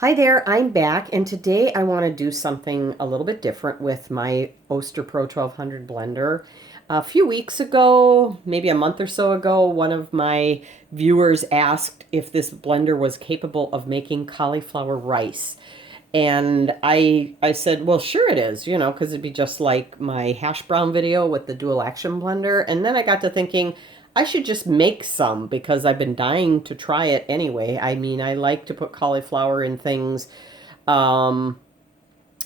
Hi there, I'm back, and today I want to do something a little bit different with my Oster Pro 1200 blender. A few weeks ago, maybe a month or so ago, one of my viewers asked if this blender was capable of making cauliflower rice. And I said, well, sure it is, because it'd be just like my hash brown video with the dual action blender. And then I got to thinking, I should just make some because I've been dying to try it anyway. I mean, I like to put cauliflower in things um,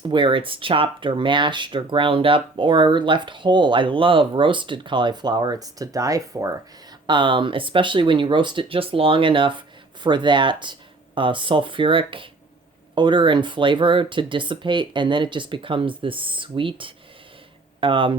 where it's chopped or mashed or ground up or left whole. I love roasted cauliflower, it's to die for, especially when you roast it just long enough for that sulfuric odor and flavor to dissipate, and then it just becomes this sweet,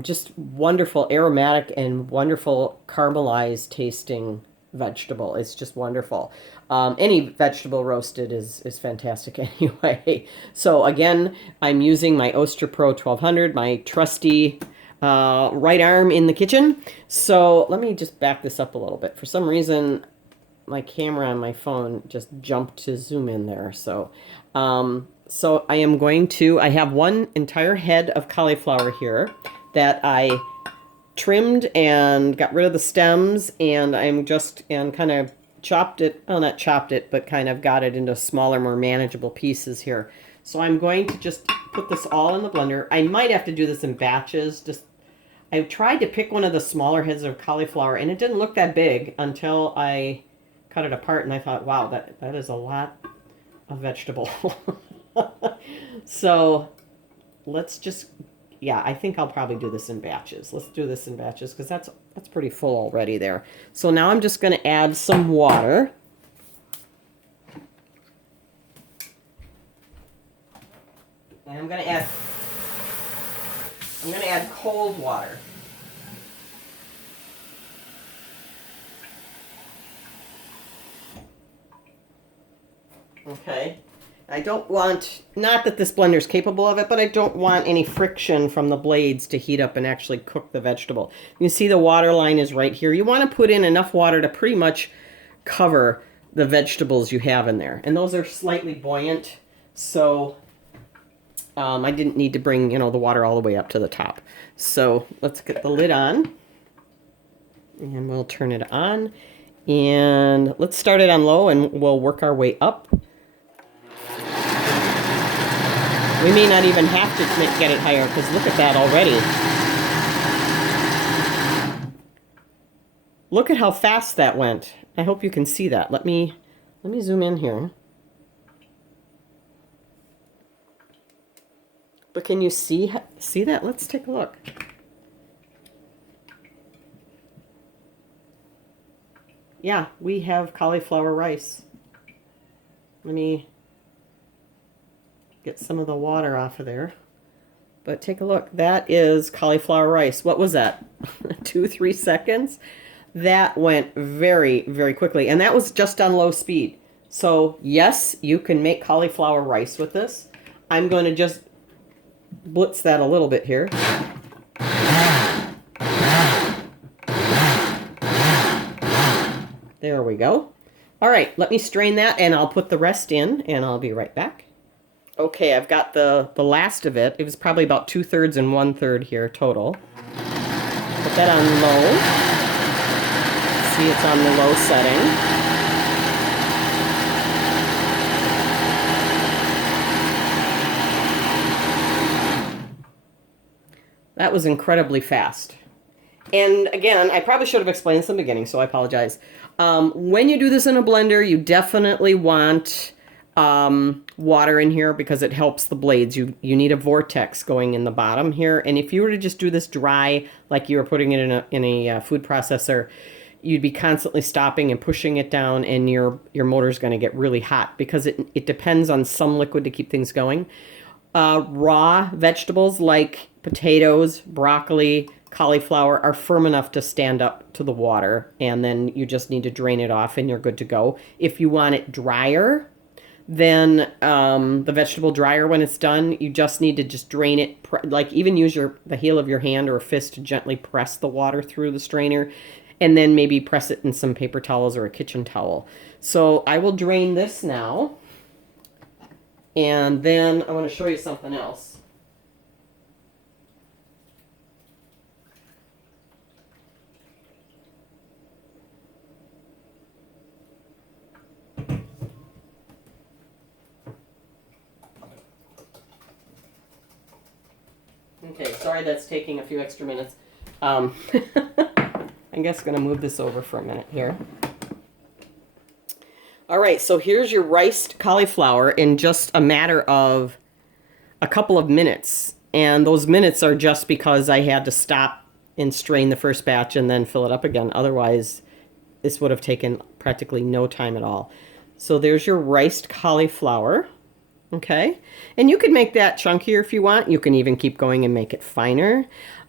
just wonderful aromatic and wonderful caramelized tasting vegetable. It's just wonderful. Any vegetable roasted is fantastic anyway. So again, I'm using my Oster Pro 1200, my trusty right arm in the kitchen. So let me just back this up a little bit. For some reason, my camera on my phone just jumped to zoom in there. So I am going to, I have one entire head of cauliflower here that I trimmed and got rid of the stems, and and kind of chopped it, well, not chopped it, but kind of got it into smaller, more manageable pieces here. So I'm going to just put this all in the blender. I might have to do this in batches. I tried to pick one of the smaller heads of cauliflower, and it didn't look that big until I cut it apart, and I thought, wow, that is a lot of vegetable. So let's just, yeah, I think I'll probably do this in batches. Let's do this in batches because that's pretty full already there. So now I'm just going to add some water. And I'm going to add cold water. Okay. I don't want, not that this blender is capable of it, but I don't want any friction from the blades to heat up and actually cook the vegetable. You see the water line is right here. You want to put in enough water to pretty much cover the vegetables you have in there. And those are slightly buoyant, so I didn't need to bring, the water all the way up to the top. So let's get the lid on, and we'll turn it on. And let's start it on low, and we'll work our way up. We may not even have to get it higher because look at that already. Look at how fast that went. I hope you can see that. Let me zoom in here. But can you see that? Let's take a look. Yeah, we have cauliflower rice. Let me get some of the water off of there. But take a look. That is cauliflower rice. What was that? 2-3 seconds? That went very, very quickly. And that was just on low speed. So yes, you can make cauliflower rice with this. I'm going to just blitz that a little bit here. There we go. All right, let me strain that and I'll put the rest in and I'll be right back. Okay, I've got the last of it. It was probably about 2/3 and 1/3 here total. Put that on low. See, it's on the low setting. That was incredibly fast. And again, I probably should have explained this in the beginning, so I apologize. When you do this in a blender, you definitely want water in here because it helps the blades. You need a vortex going in the bottom here. And if you were to just do this dry, like you were putting it in a food processor, you'd be constantly stopping and pushing it down, and your motor's going to get really hot because it depends on some liquid to keep things going. Raw vegetables like potatoes, broccoli, cauliflower are firm enough to stand up to the water, and then you just need to drain it off and you're good to go. If you want it drier, then the vegetable dryer, when it's done, you just need to just drain it, like even use the heel of your hand or a fist to gently press the water through the strainer, and then maybe press it in some paper towels or a kitchen towel. So I will drain this now. And then I want to show you something else. Okay, sorry that's taking a few extra minutes. I'm just going to move this over for a minute here. All right, so here's your riced cauliflower in just a matter of a couple of minutes. And those minutes are just because I had to stop and strain the first batch and then fill it up again. Otherwise, this would have taken practically no time at all. So there's your riced cauliflower. Okay, and you can make that chunkier if you want. You can even keep going and make it finer,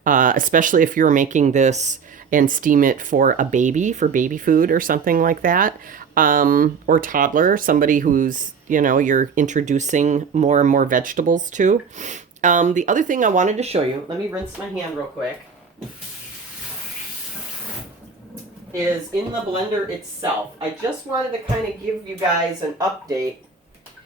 especially if you're making this and steam it for a baby, for baby food or something like that, or toddler, somebody who's, you know, you're introducing more and more vegetables to. The other thing I wanted to show you, let me rinse my hand real quick, is in the blender itself. I just wanted to kind of give you guys an update.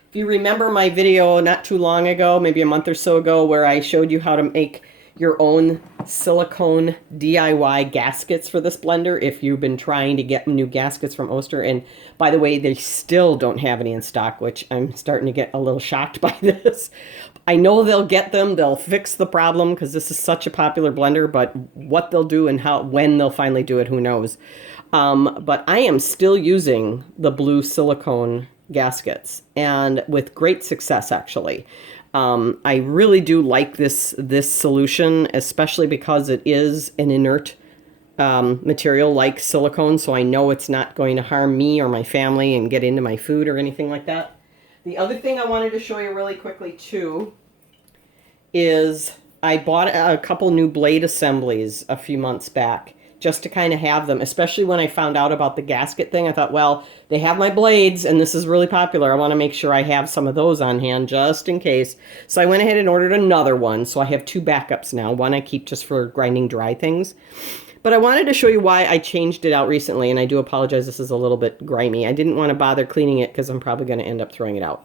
If you remember my video not too long ago, maybe a month or so ago, where I showed you how to make your own silicone DIY gaskets for this blender if you've been trying to get new gaskets from Oster. And by the way, they still don't have any in stock, which I'm starting to get a little shocked by this. I know they'll get them. They'll fix the problem because this is such a popular blender, but what they'll do and when they'll finally do it, who knows. But I am still using the blue silicone gaskets, and with great success, actually. I really do like this solution, especially because it is an inert material like silicone, so I know it's not going to harm me or my family and get into my food or anything like that. The other thing I wanted to show you really quickly too is I bought a couple new blade assemblies a few months back, just to kind of have them, especially when I found out about the gasket thing. I thought, well, they have my blades and this is really popular. I want to make sure I have some of those on hand just in case. So I went ahead and ordered another one. So I have two backups now. One I keep just for grinding dry things. But I wanted to show you why I changed it out recently, and I do apologize, this is a little bit grimy. I didn't want to bother cleaning it because I'm probably going to end up throwing it out.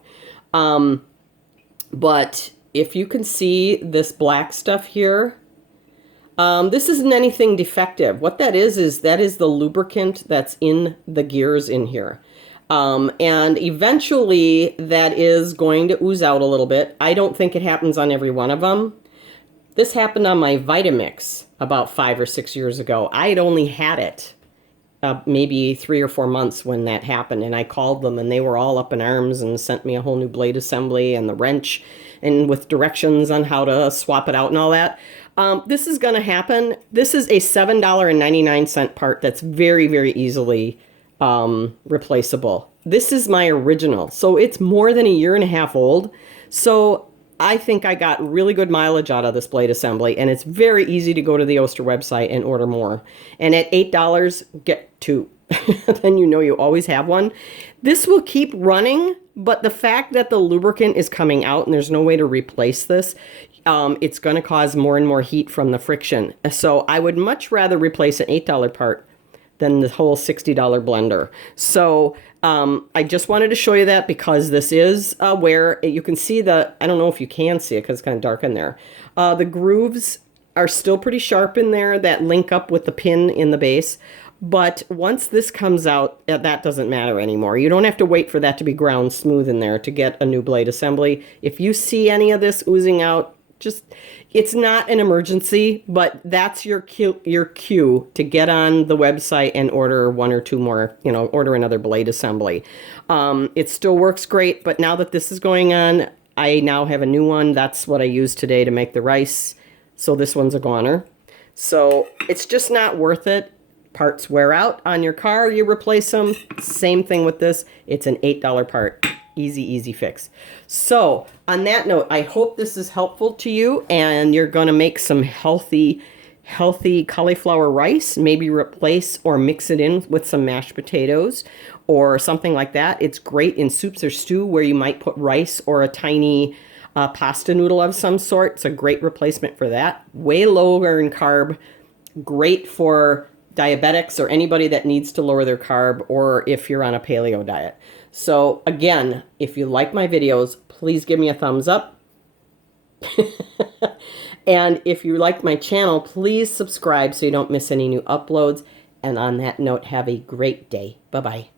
But if you can see this black stuff here, this isn't anything defective. What that is that is the lubricant that's in the gears in here. And eventually that is going to ooze out a little bit. I don't think it happens on every one of them. This happened on my Vitamix about 5 or 6 years ago. I had only had it maybe 3 or 4 months when that happened, and I called them and they were all up in arms and sent me a whole new blade assembly and the wrench and with directions on how to swap it out and all that. This is going to happen. This is a $7.99 part that's very, very easily replaceable. This is my original, so it's more than a year and a half old. So I think I got really good mileage out of this blade assembly, and it's very easy to go to the Oster website and order more. And at $8, get two. Then you know you always have one. This will keep running, but the fact that the lubricant is coming out and there's no way to replace this, it's going to cause more and more heat from the friction. So I would much rather replace an $8 part than the whole $60 blender. So I just wanted to show you that because this is where you can see the, I don't know if you can see it because it's kind of dark in there. The grooves are still pretty sharp in there that link up with the pin in the base. But once this comes out, that doesn't matter anymore. You don't have to wait for that to be ground smooth in there to get a new blade assembly. If you see any of this oozing out, just, it's not an emergency, but that's your cue to get on the website and order 1 or 2 more, you know, order another blade assembly. It still works great, but now that this is going on, I now have a new one. That's what I used today to make the rice. So this one's a goner. So it's just not worth it. Parts wear out on your car, you replace them. Same thing with this. It's an $8 part. Easy, easy fix. So on that note, I hope this is helpful to you and you're going to make some healthy cauliflower rice. Maybe replace or mix it in with some mashed potatoes or something like that. It's great in soups or stew where you might put rice or a tiny pasta noodle of some sort. It's a great replacement for that. Way lower in carb. Great for diabetics or anybody that needs to lower their carb, or if you're on a paleo diet. So again, if you like my videos, please give me a thumbs up. And if you like my channel, please subscribe so you don't miss any new uploads. And on that note, have a great day. Bye-bye.